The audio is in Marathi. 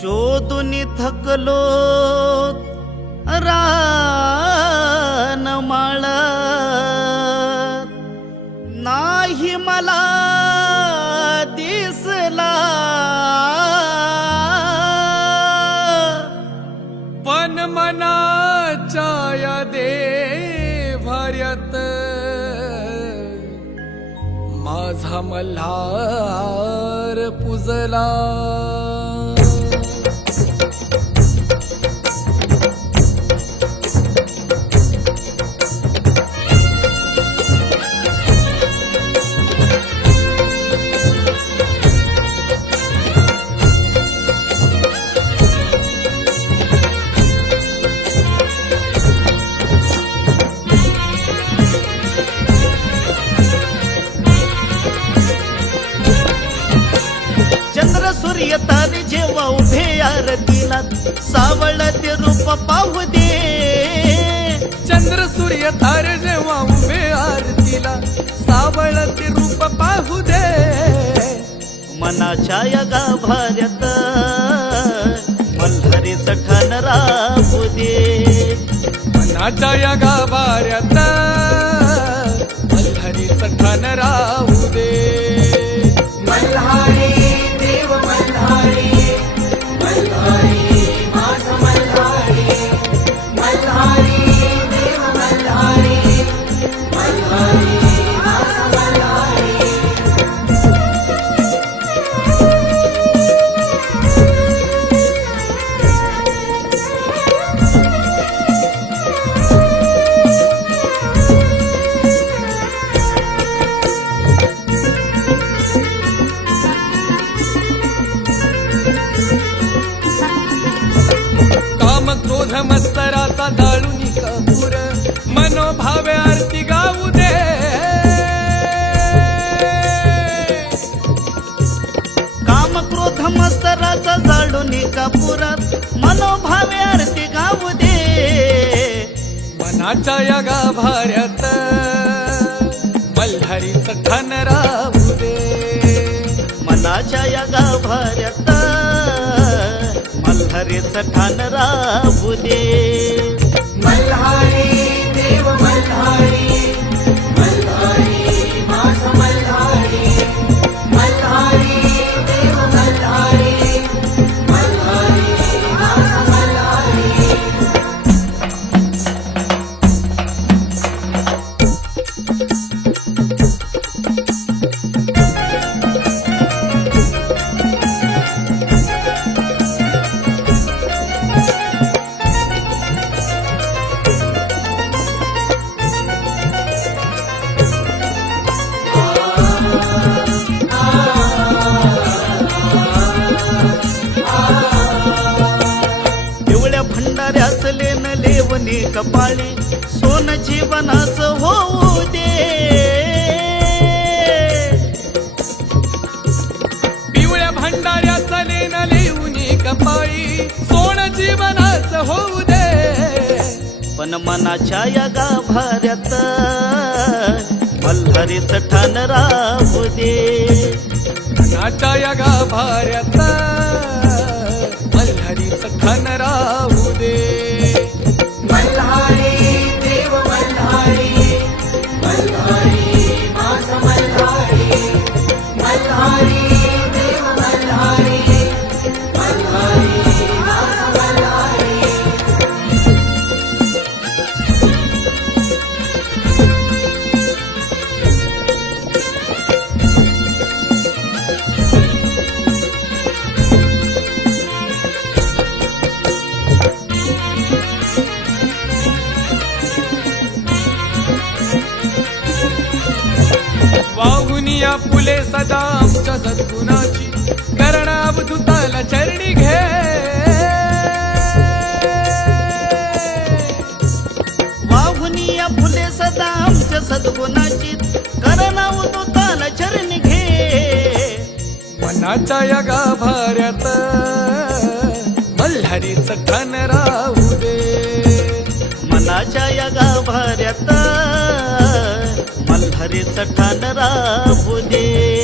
शोधून थकलो रानमाळा नाही मला दिसला पण मनाच्या दे भरत माझा मल्हार पुजला उभे आरतीला सावळ ते रूप पाहू दे चंद्र सूर्य तार जेव्हा उभे आरतीला सावळ ते रूप पाहू दे मनाच्या यगा गाभाऱ्यात मल्हारीच खान राहू दे मनाच्या यगा गाभाऱ्यात मल्हारीच खान राहू मंदिरात मनोभावे आरती गाऊ दे मनाच्या या गाभाऱ्यात मल्हारीच धन राहू दे मनाच्या या गाभाऱ्यात मल्हारीच धन राहू दे मल्हारी देव कपाळी सोन जीवनाच होऊ दे पिवळ्या भांडाऱ्याचा नेन लिहून कपाळी सोन जीवनाच होऊ दे पण मनाच्या या गाभाऱ्यात भल्हरीत ठाण राहू दे मनाच्या या पाहुनिया फुले सदा आमच्या सद्गुणाची करणावधुताला चरणी घे बाहुनिया फुले सदा आमच्या सद्गुणाची करणावधुताला चरणी घे मनाच्या या गाभाऱ्यात मल्हारीच राव तठांडरा हो दे